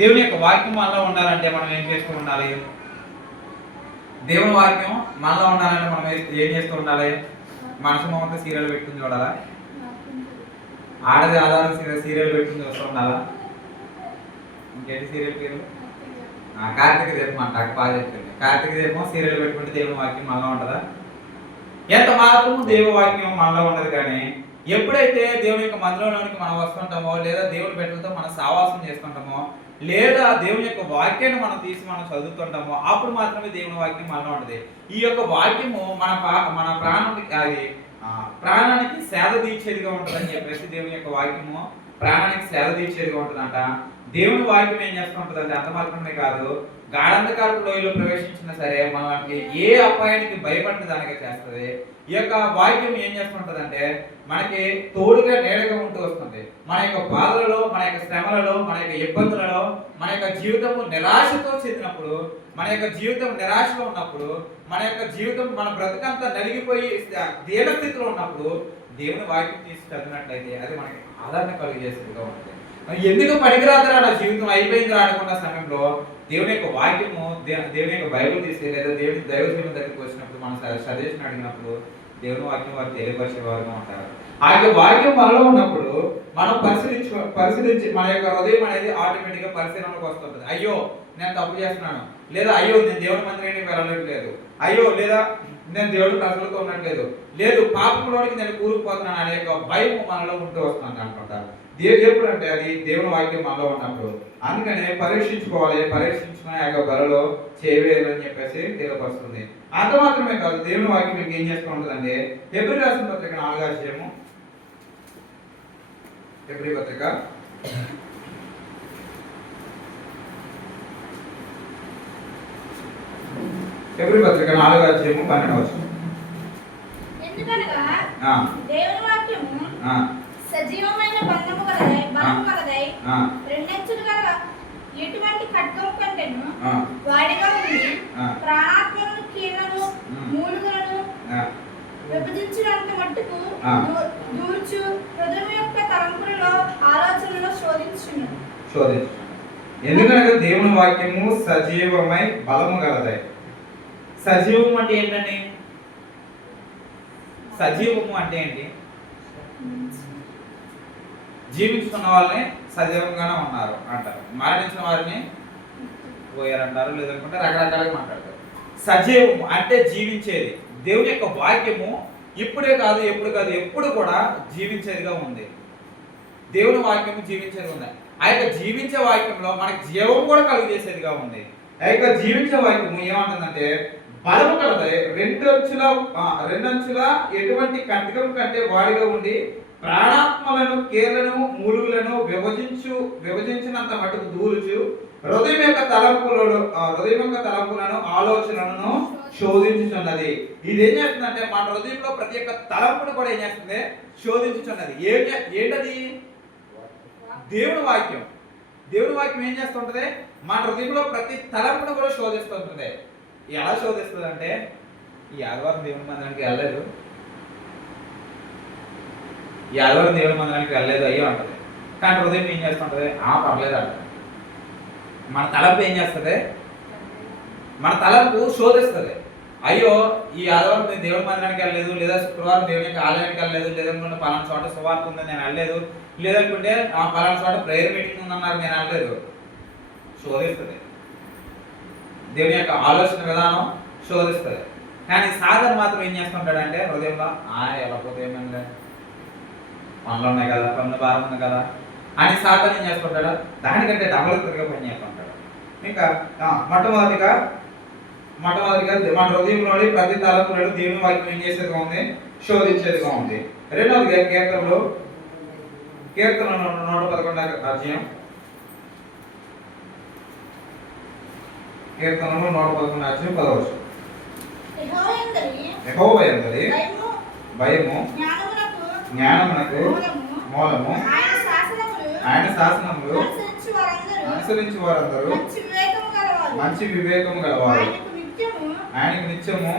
దేవుని యొక్క వాక్యం మనలో ఉండాలంటే మనం ఏం చేస్తూ ఉండాలి? దేవుని వాక్యం మనలో ఉండాలంటే మనం ఏం చేస్తూ ఉండాలి? మనసు మమత సీరియల్ పెట్టుకుని చూడాలా? ఆడది ఆధారం సీరియల్ పెట్టుకుని చూస్తూ ఉండాలా? ఇంకేంటి సీరియల్ పేరు? కార్తీక దీపం అంట. బాగా చెప్తుంది. కార్తీక దీపం సీరియల్ పెట్టుకుంటే దేవుని వాక్యం మనలో ఉంటుందా? ఎంత మాత్రము దేవుని వాక్యం మనలో ఉండదు. కానీ ఎప్పుడైతే దేవుని యొక్క మందిరంలోనికి మనం వస్తుంటామో, లేదా దేవుని బిడ్డలతో మనం సావాసం చేస్తుంటామో, లేదా దేవుని యొక్క వాక్యాన్ని మనం తీసి మనం చదువుతుంటామో, అప్పుడు మాత్రమే దేవుని వాక్యం మనలో ఉంటుంది. ఈ యొక్క వాక్యము మన ప్రాణానికి సేద తీర్చేదిగా ఉంటుందని చెప్పేసి దేవుని యొక్క వాక్యము ప్రాణానికి సేద తీర్చేదిగా ఉంటుందంట. దేవుని వాక్యం ఏం చేస్తూ ఉంటుందంటే అంత మాత్రమే కాదు, గాఢంధకారపు లోయలో ప్రవేశించినా సరే మనకి ఏ అపాయానికి భయపడిన దానిగా చేస్తుంది. ఈ యొక్క వాక్యం ఏం చేస్తుంటదంటే మనకి తోడుగా నీడగా ఉంటూ వస్తుంది. మన యొక్క బాధలలో, మన యొక్క శ్రమలలో, మన యొక్క ఇబ్బందులలో, మన యొక్క జీవితము నిరాశతో చెందినప్పుడు, మన యొక్క జీవితం నిరాశలో ఉన్నప్పుడు, మన యొక్క జీవితం మన బ్రతుకంతా నలిగిపోయి దీనస్థితిలో ఉన్నప్పుడు దేవుని వాక్యం తీసి చదివినట్లయితే అది మనకి ఆదరణ కలిగజేసేదిగా ఉంటుంది. ఎందుకు పనికిరాదురా నా జీవితం అయిపోయింది అనుకున్న సమయంలో దేవుని యొక్క వాక్యము, దేవుని యొక్క బైబిల్ తీసి లేదా దేవుని దైవ జీవనం దగ్గరికి వచ్చినప్పుడు మనం సజెషన్ అడిగినప్పుడు దేవుని వాక్యం వారు తెలియపరిచే వారుగా ఉంటారు. ఆ యొక్క వాక్యం మనలో ఉన్నప్పుడు మనం పరిశీలించి మన యొక్క హృదయం అనేది ఆటోమేటిక్ గా పరిశీలనకు వస్తుంటుంది. అయ్యో నేను తప్పు చేస్తున్నాను, లేదా అయ్యో నేను దేవుని మందిరానికి వెళ్ళట్లేదు, అయ్యో లేదా నేను దేవుడి ప్రజలతో ఉండట్లేదు, లేదు పాపంలోనికి నేను కూరుకుపోతున్నాను అనే యొక్క భయం మనలో ఉంటూ వస్తుంది అనమాట. ఎప్పుడు అంటే అది దేవుని వాక్యం మనలో ఉన్నప్పుడు. అందుకనే పరీక్షించుకునే ఆ యొక్క బలలో చేయవేయాలని చెప్పేసి తెలియపరుస్తుంది. అంత మాత్రమే కాదు, దేవుని వాక్యం మీకు ఏం చేస్తూ ఉంటుందంటే హెబ్రీ రాసిన పత్రిక 4వ అధ్యాయము, హెబ్రీ పత్రిక 4వ అధ్యాయము 12వ వచనం. ఎందుకనగా దేవుని వాక్యము సజీవమైన బంధము కలదై రెండంచులు గల ఎటువంటి ఖడ్గము కంటేను వాడిగా ఉండి ప్రాణాత్మలను, కీళ్లను, మూలుగులను విభజించినంత మట్టుకు దూర్చు, హృదయం యొక్క తలంపులలో ఆలోచనలో శోధించు. ఎందుకంటే దేవుని వాక్యము సజీవమై బలము గలదై. సజీవం అంటే ఏంటండి? సజీవము అంటే ఏంటి? జీవించుకున్న వాళ్ళని సజీవంగానే ఉన్నారు అంటారు, మరణించిన వారిని పోయారంటారు, లేదనుకుంటే రకరకాలుగా మాట్లాడతారు. సజీవము అంటే జీవించేది. దేవుని యొక్క వాక్యము ఇప్పుడే కాదు, ఎప్పుడు కాదు, ఎప్పుడు కూడా జీవించేదిగా ఉంది. దేవుని వాక్యము జీవించేది ఉంది. ఆ యొక్క జీవించే వాక్యంలో మనకి జీవం కూడా కలుగు చేసేదిగా ఉంది. ఆ యొక్క జీవించే వాక్యము ఏమంటుందంటే బలము కలదై రెండంచుల ఎటువంటి ఖడ్గం కంటే వాడిగా ఉండి ప్రాణాత్మలను, కీళ్లను, మూలుగులను విభజించినంత మటుకు దూరుచు, హృదయం యొక్క తలంపులను ఆలోచనలను శోధించుచున్నది. ఇది ఏం చేస్తుందంటే మన హృదయంలో ప్రతి ఒక్క తలంపును కూడా ఏం చేస్తుంది? శోధించుచున్నది. ఏంటది? దేవుని వాక్యం. దేవుని వాక్యం ఏం చేస్తుంటది? మన హృదయంలో ప్రతి తలంపును కూడా శోధిస్తుంటుంది. ఎలా శోధిస్తుంది అంటే, ఈ ఆదివారం దేవుని మందిరానికి వెళ్ళలేదు, ఈ ఆదివారం దేవుని మందిరానికి వెళ్ళలేదు అయ్యో అంటది. కానీ హృదయం ఏం చేస్తుంటది? పర్లేదు అంటది. మన తలంపు ఏం చేస్తుంది? మన తలంపు శోధిస్తుంది. అయ్యో ఈ ఆదివారం నేను దేవుని మందిరానికి వెళ్ళలేదు, లేదా శుక్రవారం దేవుని యొక్క ఆలయానికి వెళ్ళలేదు, లేదనుకుంటే పలానా చోట సువార్త ఉంది నేను వెళ్ళలేదు, లేదనుకుంటే పలానా చోట ప్రేయర్ మీటింగ్ ఉందన్నారు నేను వెళ్ళలేదు. శోధిస్తుంది. దేవుని యొక్క ఆలోచన విధానం శోధిస్తుంది. కానీ సాధన మాత్రం ఏం చేస్తుంటాడంటే హృదయంలో ఎలా పోతే ఏమైనా పనులు ఉన్నాయి కదా, పనుల భారం ఉంది కదా అని సాధన ఏం చేసుకుంటాడు? దానికంటే డబల్గా పని చేసుకుంటాడు. ఇంకా మొట్టమొదటిగా మన హృదయంలోని ప్రతి తలంపులను దేవుని వాక్యం ఏం చేసేదిగా ఉంది? శోధించేదిగా ఉంది. రెండవదిగా కీర్తనలు 111 అధ్యాయం, కీర్తనలు 111 అధ్యాయం 10వ వచనం. యెహోవా యందలి భయము జ్ఞానమునకు మూలము, ఆయన శాసనములు అనుసరించి వారందరూ మంచి వివేకము గలవారు, ఆయనకు నిత్యము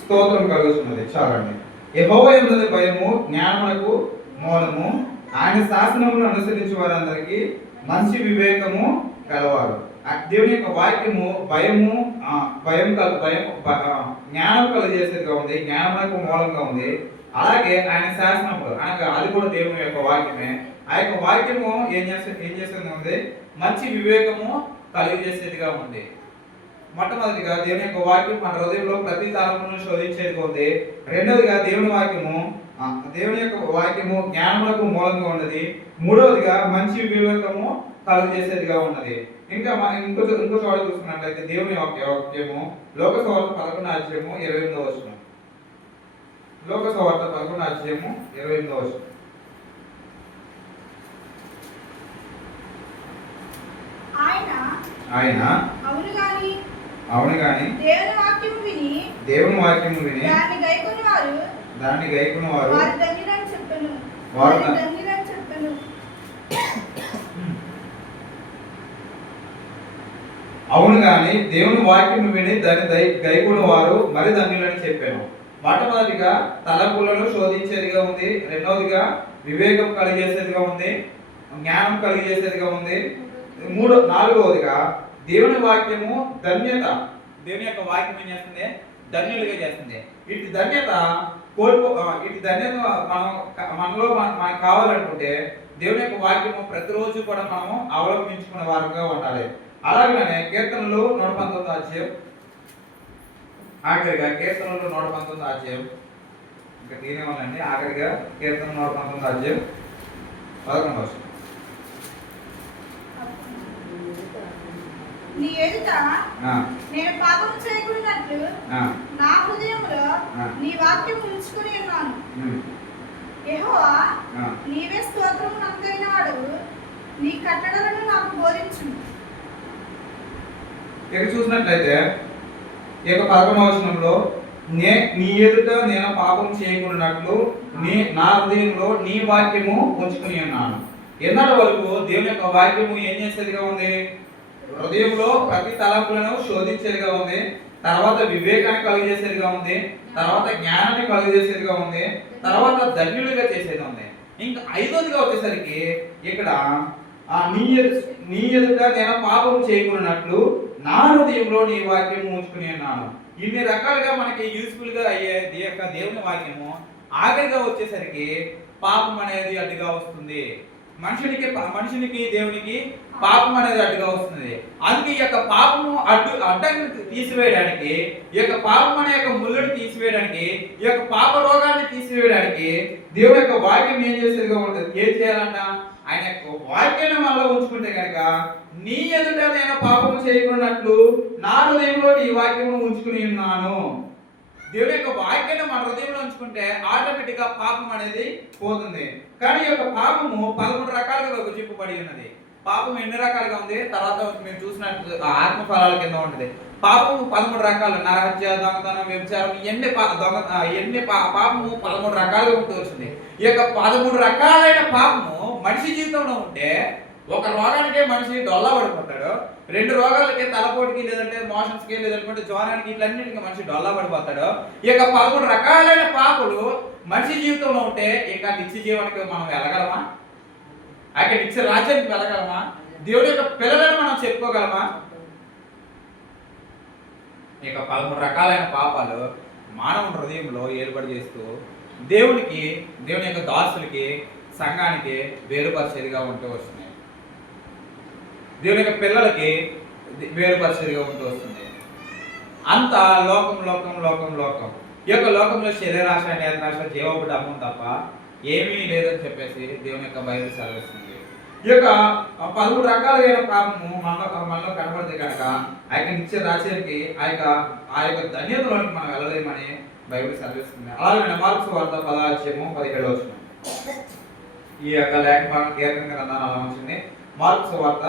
స్తోత్రం కలుగుతున్నది. చాలండి. యెహోవా యందలి భయము జ్ఞానమునకు మూలము, ఆయన శాసనములను అనుసరించి వారందరికీ మంచి వివేకము కలవారు. దేవుని యొక్క వాక్యము జ్ఞానం కలుగజేసేదిగా ఉంది, జ్ఞానమునకు మూలంగా ఉంది. అలాగే ఆయన శాసనములు అనగా అది కూడా దేవుని యొక్క వాక్యమే. ఆ యొక్క వాక్యము ఏం చేస్తుంది ఉంది, మంచి వివేకము కలుగజేసేదిగా ఉంది. మొట్టమొదటిగా దేవుని యొక్క వాక్యం మన హృదయంలో ప్రతి తలంపును శోధించేదిగా ఉంది. రెండవదిగా దేవుని యొక్క వాక్యము జ్ఞానములకు మూలంగా ఉన్నది. మూడవదిగా మంచి వివేకము కలుగజేసేదిగా ఉన్నది. ఇంకో చోట చూసుకున్నట్లయితే దేవుని వాక్యము లోకసువార్త 11:28 వచనం. లోకసువార్త 11:28 వచనం. ఆయన అవును గాని దేవుని వాక్యము విని దాన్ని గైకొను వారు అవును గాని దేవుని వాక్యము విని దాన్ని గైకొను వారు మరి ధన్యులని చెప్పాను. మొట్టమొదటిగా తలంపులను శోధించేదిగా ఉంది. రెండవదిగా వివేకం కలిగేసేదిగా ఉంది, జ్ఞానం కలిగేసేదిగా ఉంది. నాలుగవదిగా దేవుని వాక్యము ధన్యత. దేవుని యొక్క వాక్యం ఏం చేస్తుంది, ధన్యులుగా చేస్తుంది. ఇటు ధన్యత మనలో మనకు కావాలనుకుంటే దేవుని యొక్క వాక్యము ప్రతిరోజు కూడా మనము అవలంబించుకునే వారంగా ఉండాలి. అలాగనే కీర్తనలు 119 అధ్యాయం, ఆఖరిగా కీర్తనలు 119 అధ్యాయం, ఇంకా దీనివల్లండి ఆఖరిగా కీర్తన 119 అధ్యాయం 11వ వచనం. నీ ఎదుట నేను పాపం చేయకున్నట్లు నా హృదయంలో నీ వాక్యం ఉంచుకుని ఉన్నాను. యెహోవా నీవే స్తోత్రమునందైన వాడు, నీ కట్టడలను నాకు బోధించు. ఇక్కడ చూసినట్లయితే ఈ యొక్క 11వ వచనంలో నీ ఎదుట నేను పాపం చేయకున్నట్లు నా హృదయంలో నీ వాక్యము ఉంచుకుని ఉన్నాను. ఎన్నటి వరకు దేవుని యొక్క వాక్యము ఏం చేసేదిగా ఉంది, హృదయంలో ప్రతి తలంపులను శోధించేదిగా ఉంది. తర్వాత వివేకాన్ని కలుగజేసేదిగా ఉంది. తర్వాత జ్ఞానాన్ని కలుగజేసేదిగా ఉంది. తర్వాత ధన్యులుగా చేసేది ఉంది. ఇంకా ఐదోదిగా వచ్చేసరికి ఇక్కడ నీ ఎదుట నేను పాపం చేయకున్నట్లు నా హృదయంలో నీ వాక్యం ఉంచుకుని ఉన్నాను. ఇన్ని రకాలుగా మనకి యూస్ఫుల్ గా అయ్యేది యొక్క దేవుని వాక్యము ఆఖరిగా వచ్చేసరికి పాపం అనేది అడ్డుగా వస్తుంది. మనుషునికి దేవునికి పాపం అనేది అడ్డుగా వస్తుంది. అందుకే ఈ యొక్క పాపము అడ్డంగా తీసివేయడానికి, ఈ యొక్క పాపం అనే యొక్క ముళ్ళుని తీసివేయడానికి, ఈ యొక్క పాప రోగాన్ని తీసివేయడానికి దేవుడి యొక్క వాక్యం ఏం చేసేదిగా ఉంటుంది. ఏం చేయాలంట, ఆయన యొక్క వాక్యాన్ని మనలో ఉంచుకుంటే కనుక నీ ఎదుట నేను పాపము చేయకున్నట్లు నా హృదయంలో నీ వాక్యము ఉంచుకుని ఉన్నాను. దేవుని యొక్క వాక్యాన్ని మన హృదయంలో ఉంచుకుంటే ఆటోమేటిక్ గా పాపం అనేది పోతుంది. కానీ ఈ యొక్క పాపము 13 రకాలుగా విభజింపబడి ఉన్నది. పాపం ఎన్ని రకాలుగా ఉంది తర్వాత మీరు చూసినట్టు ఆత్మ ఫలాల కింద ఉంటుంది. పాపము 13 రకాలు. నరహత్య, దొంగతనం, వ్యభిచారం, పాపము 13 రకాలుగా ఉంటూ వచ్చింది. ఈ యొక్క 13 రకాలైన పాపము మనిషి జీవితంలో ఉంటే ఒక రోగానికే మనిషి డొల్లా పడిపోతాడు, 2 రోగాలకి తలపోటుకి లేదంటే మోషన్స్కి లేదంటే జ్వరానికి ఇట్లన్నిటికీ మనిషి డొల్లా పడిపోతాడు. ఈ యొక్క 13 రకాలైన పాపులు మనిషి జీవితంలో ఉంటే ఇక నిత్య జీవనానికి మనం వెళ్ళగలమా? ఆ యొక్క నిత్య రాజ్యానికి వెళ్ళగలమా? దేవుడి యొక్క పిల్లలను మనం చెప్పుకోగలమా? ఇక 13 రకాలైన పాపాలు మానవ హృదయంలో ఏర్పాటు చేస్తూ దేవుని యొక్క దాసులకి, సంఘానికి వేరుపరిచేదిగా ఉంటూ వస్తున్నాయి. దేవుని యొక్క పిల్లలకి వేరుపరిచేదిగా ఉంటూ వస్తుంది. అంతా లోకం. ఈ యొక్క లోకంలో శరీరాశ, నేత్రాశ, జీవోపడమం తప్ప ఏమీ లేదని చెప్పేసి దేవుని యొక్క బైబిల్ సెలవిస్తుంది. ఈ యొక్క 13 రకాలైన పాపము మనలో కనబడితే కనుక ఆ యొక్క నిత్య రాజ్యానికి ఆ యొక్క ధన్యతలోనికి మనం వెళ్ళలేమని బైబిల్ సెలవిస్తుంది. అలాగే మార్కు సువార్త 10:17 ఈ యొక్క లేఖ భాగం కీర్తన గ్రంథాన్ని అలా వచ్చింది. మార్కు సువార్త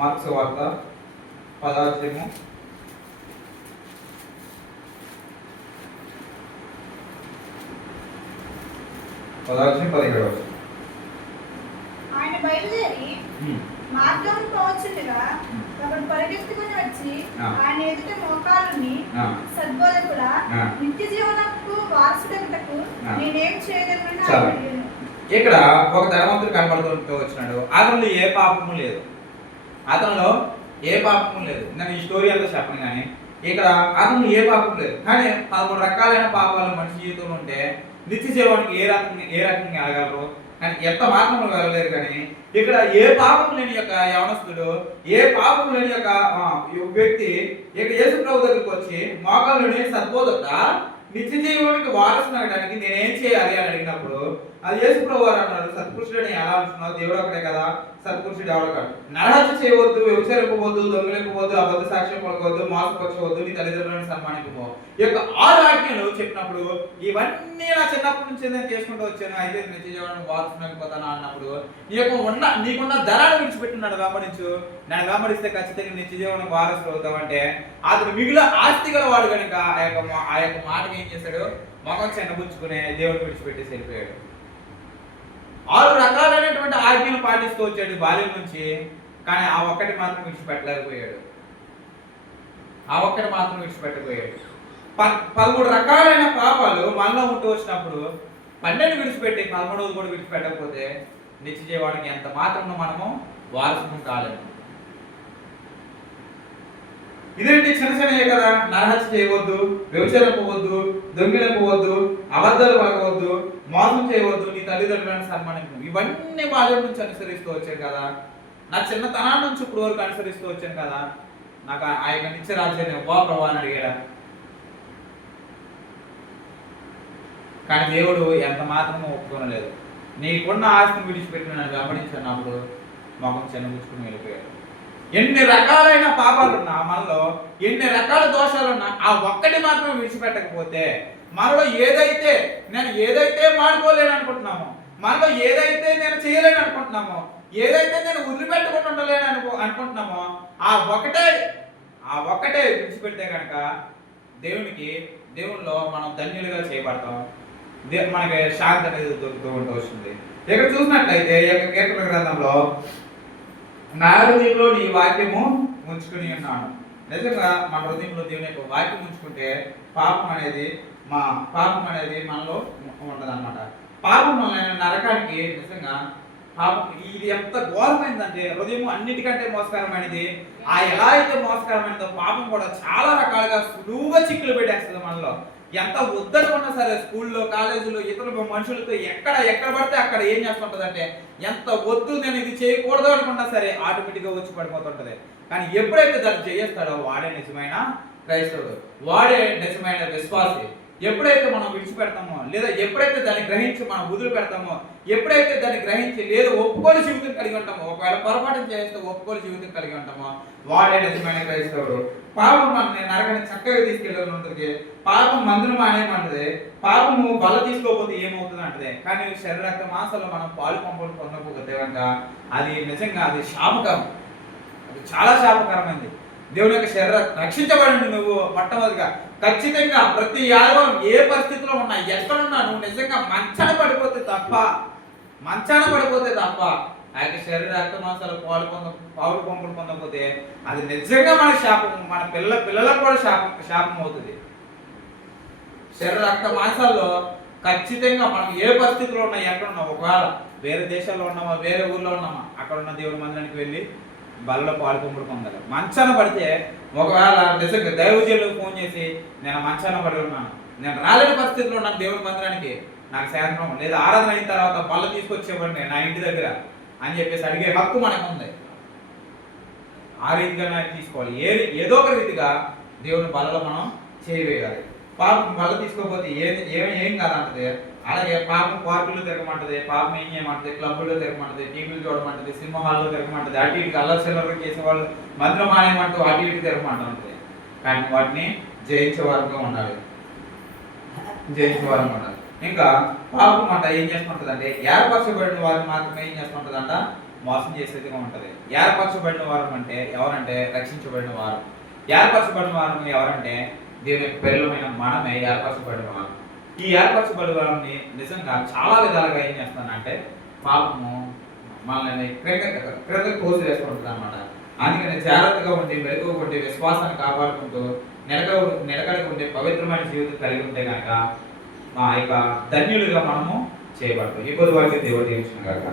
10:17 ఆయన బయలుదేరి మార్గం పోవచ్చుండగా ఒకడు పరిగెత్తుకుని వచ్చి ఆయన ఎదుట మోకాలుని, సద్బోధకుడా, నిత్య జీవనకు వారసుడగుటకు నేనేం చేయగలను? ఇక్కడ ఒక ధనవంతుడు కనబడుతూ వచ్చినాడు. అతనిలో ఏ పాపము లేదు. అతనిలో ఏ పాపము లేదు. నేను ఈ స్టోరీ అంతా చెప్పను కానీ ఇక్కడ అతను ఏ పాపం లేదు. కానీ 13 రకాలైన పాపాలు మనిషి జీవితంలో ఉంటే నిత్య జీవానికి ఏ రకంగా వెళ్ళగలరు, కానీ ఎంత మాత్రం వెళ్ళలేరు. కానీ ఇక్కడ ఏ పాపం లేని యొక్క యవనస్తుడు, ఏ పాపం లేని యొక్క వ్యక్తి ఇక యేసు ప్రభు దగ్గరికి వచ్చి మోకాళ్ళుని సద్బోధక నిత్య జీవానికి వారసుని అడగడానికి నేనేం చేయాలి అని అడిగినప్పుడు అది యేసు ప్రభు వారు అన్నారు, సత్పురుషుడిని ఎలా అంటున్నావు, దేవుడు ఒకడే కదా, సత్పురుషుడు ఎవరు కాదు. నరహత్య చేయవద్దు, వ్యభిచారింపవద్దు, దొంగిలింపవద్దు, అబద్ధ సాక్ష్యం పలకవద్దు, మోసపరచవద్దు, నీ తల్లిదండ్రులను సన్మానింపము. ఈ యొక్క 6 ఆజ్ఞలు చెప్పినప్పుడు ఇవన్నీ నా చిన్నప్పటి నుంచి నేను చేసుకుంటూ వచ్చాను, అయితే నిత్య జీవానికి వారసుని అయిపోతాను అన్నప్పుడు నీకున్న ధనాన్ని విడిచిపెట్టున్నాడు వెంబడించు, నన్ను వెంబడిస్తే ఖచ్చితంగా నిత్య జీవానికి వారసుడు అవుతావంటే అతను మిగిలిన ఆస్తి గల వాడు కనుక ఆ యొక్క మాటకి ఏం చేశాడు, మొఖం చెన్నబుచ్చుకునే దేవుడు విడిచిపెట్టేసి వెళ్ళిపోయాడు. 6 రకాలైనటువంటి ఆజ్ఞలు పాటిస్తూ వచ్చాడు బాల్యం నుంచి, కానీ ఆ ఒక్కటి మాత్రం విడిచిపెట్టలేకపోయాడు. ఆ ఒక్కటి మాత్రం విడిచిపెట్టకపోయాడు. 13 రకాలైన పాపాలు మనలో ఉంటూ వచ్చినప్పుడు 12 విడిచిపెట్టి 13வது కూడా విడిచిపెట్టకపోతే నిత్య జీవానికి ఎంత మాత్రం మనము వారసులం కాలేము. ఇదేంటి చిన్న చిన్నయే కదా, నరహత్య చేయవద్దు, వ్యభిచారింపవద్దు, దొంగిలింపవద్దు, అబద్ధాలు పలకవద్దు, మోసం చేయవద్దు, నీ తల్లిదండ్రులను సన్మానించు, ఇవన్నీ బాల్యం నుంచి అనుసరిస్తూ వచ్చాను కదా, నా చిన్నతనాన్ని నుంచి ఇప్పుడు వరకు అనుసరిస్తూ వచ్చాను కదా, నాకు ఆ యొక్క నిత్య రాజ్యాన్ని ప్రభు అని అడిగాడా? కానీ దేవుడు ఎంత మాత్రమూ ఒప్పుకోనలేదు. నీకున్న ఆస్తిని విడిచిపెట్టి నన్ను వెంబడించినప్పుడు మొఖం చిన్నబుచ్చుకుని వెళ్ళిపోయాడు. ఎన్ని రకాలైన పాపాలున్నా మనలో, ఎన్ని రకాల దోషాలున్నా ఆ ఒక్కటి మాత్రం విడిచిపెట్టకపోతే మనలో నేను ఏదైతే మాడుకోలేను అనుకుంటున్నామో, మనలో ఏదైతే నేను చేయలేను అనుకుంటున్నామో, ఏదైతే నేను వదిలిపెట్టుకుంటూ ఉండలేను అనుకుంటున్నామో ఆ ఒక్కటే విడిచిపెడితే కనుక దేవునిలో మనం ధన్యులుగా చేయబడతాం. మనకి శాంతి అనేది దొరుకుతూ వస్తుంది. ఇక్కడ చూసినట్లయితే కీర్తన గ్రంథంలో నా హృదయంలో నీ వాక్యము ఉంచుకుని ఉన్నాను. నిజంగా మన హృదయంలో దేవుని యొక్క వాక్యం ఉంచుకుంటే పాపం అనేది మనలో ఉండదన్నమాట. పాపం వల్ల నరకానికి నిజంగా పాపం ఇది ఎంత ఘోరమైందంటే హృదయం అన్నిటికంటే మోసకరమైనది. ఎలా అయితే మోసకరమైనదో పాపం కూడా చాలా రకాలుగా సులువుగా చిక్కులు పెట్టేస్తుంది మనలో. ఎంత ఉన్నా సరే స్కూల్లో, కాలేజీలో, ఇతర మనుషులతో ఎక్కడ పడితే అక్కడ ఏం చేస్తుంటది అంటే ఎంత వద్దు నేను ఇది చేయకూడదు అనుకున్నా సరే ఆటోమేటిక్గా వచ్చి పడిపోతుంటది. కానీ ఎప్పుడైతే దాన్ని చేస్తాడో వాడే నిజమైన క్రైస్తవుడు, వాడే నిజమైన విశ్వాసి. ఎప్పుడైతే మనం విడిచిపెడతామో, లేదా ఎప్పుడైతే దాన్ని గ్రహించి మనం వదిలి పెడతామో, ఎప్పుడైతే దాన్ని గ్రహించి లేదా ఒప్పుకోని జీవితం కలిగి ఉంటామో, ఒకవేళ పొరపాటు చేస్తే ఒప్పుకోని జీవితం కలిగి ఉంటామో వాడే నిజమైన క్రైస్తవుడు. పాపం మనల్ని నరకని చక్కగా తీసుకెళ్ళి ఉంటుంది, పాపం మందును మానేమంటది, పాపము బల తీసుకోకపోతే ఏమవుతుంది అంటది. కానీ శరీరక్త మాసాలు మనం పాలు పంపులు పొందకపోతే కనుక అది నిజంగా అది శాపకరం, అది చాలా శాపకరమైంది. దేవుని యొక్క శరీరం రక్షించబడి నువ్వు మొట్టమొదటిగా ఖచ్చితంగా ప్రతి ఆదివారం ఏ పరిస్థితిలో ఉన్నా, ఎక్కడున్నా నువ్వు నిజంగా మంచాన పడిపోతే తప్ప ఆ యొక్క శరీర రక్త మాసాలు పాలు పంపులు పొందకపోతే అది నిజంగా మన శాపం, మన పిల్లలకు కూడా శాపం అవుతుంది. శరీర రక్త మాసాల్లో ఖచ్చితంగా మనం ఏ పరిస్థితిలో ఉన్నా, ఎక్కడున్నా, ఒకవేళ వేరే దేశాల్లో ఉన్నామా, వేరే ఊర్లో ఉన్నామా, అక్కడ ఉన్న దేవుడి మందిరానికి వెళ్ళి బలలో పాలు పంపులు పొందాలి. మంచాన పడితే ఒకవేళ నిజంగా దైవజనులకు ఫోన్ చేసి నేను మంచాన పడి ఉన్నాను, నేను రాలేని పరిస్థితిలో ఉన్నాను దేవుడి మందిరానికి, నాకు సాయంత్రం లేదా ఆరాధన అయిన తర్వాత బల్ల తీసుకొచ్చేవాడిని నా ఇంటి దగ్గర అని చెప్పేసి అడిగే హక్కు మనకు ఉంది. ఆ రీతిగా తీసుకోవాలి. ఏదో ఒక రీతిగా దేవుని బలలో మనం చేయవేయాలి. పాపం బల్ల తీసుకోకపోతే ఏం కాదంటది. అలాగే పాపం పార్కుల్లో తిరగమంటది, పాపం ఏం చేయమంటది, క్లబ్బుల్లో తిరగమంటది, టీవీలు చూడమంటది, సినిమా హాల్లో తిరగమంటది, అటు ఇటు అల్లరి చిల్లర చేసేవాళ్ళు మందులు మానేమంటూ అటు ఇటు తిరగమంటుంది. కానీ వాటిని జయించేవారుగా ఉండాలి. ఇంకా పాపం అంట ఏం చేస్తుంటదంటే ఏర్పరచబడిన వారిని మాత్రమే ఏం చేస్తుంటదంట, మోసం చేసేదిగా ఉంటది. ఏర్పరచబడిన వారు అంటే ఎవరంటే రక్షించబడిన వారు. ఏర్పరచబడిన వారు ఎవరంటే దేవుని యొక్క పిల్లలమైన మనమే ఏర్పరచబడిన వారు. ఈ ఏర్పరచబడిన వారిని నిజంగా చాలా విధాలుగా ఏం చేస్తానంటే పాపము మనల్ని క్రిందకి తోసి వేసుకుంటుంది అనమాట. అందుకని జాగ్రత్తగా ఉండి, మెరుగుగా ఉండి, విశ్వాసాన్ని కాపాడుకుంటూ నిలకడగా ఉండి పవిత్రమైన జీవితం కలిగి ఉంటే కనుక మా యొక్క ధన్యులుగా మనము చేయబడతావు. ఈ కొద్ది వాక్యం దేవుడు దీవించును గాక.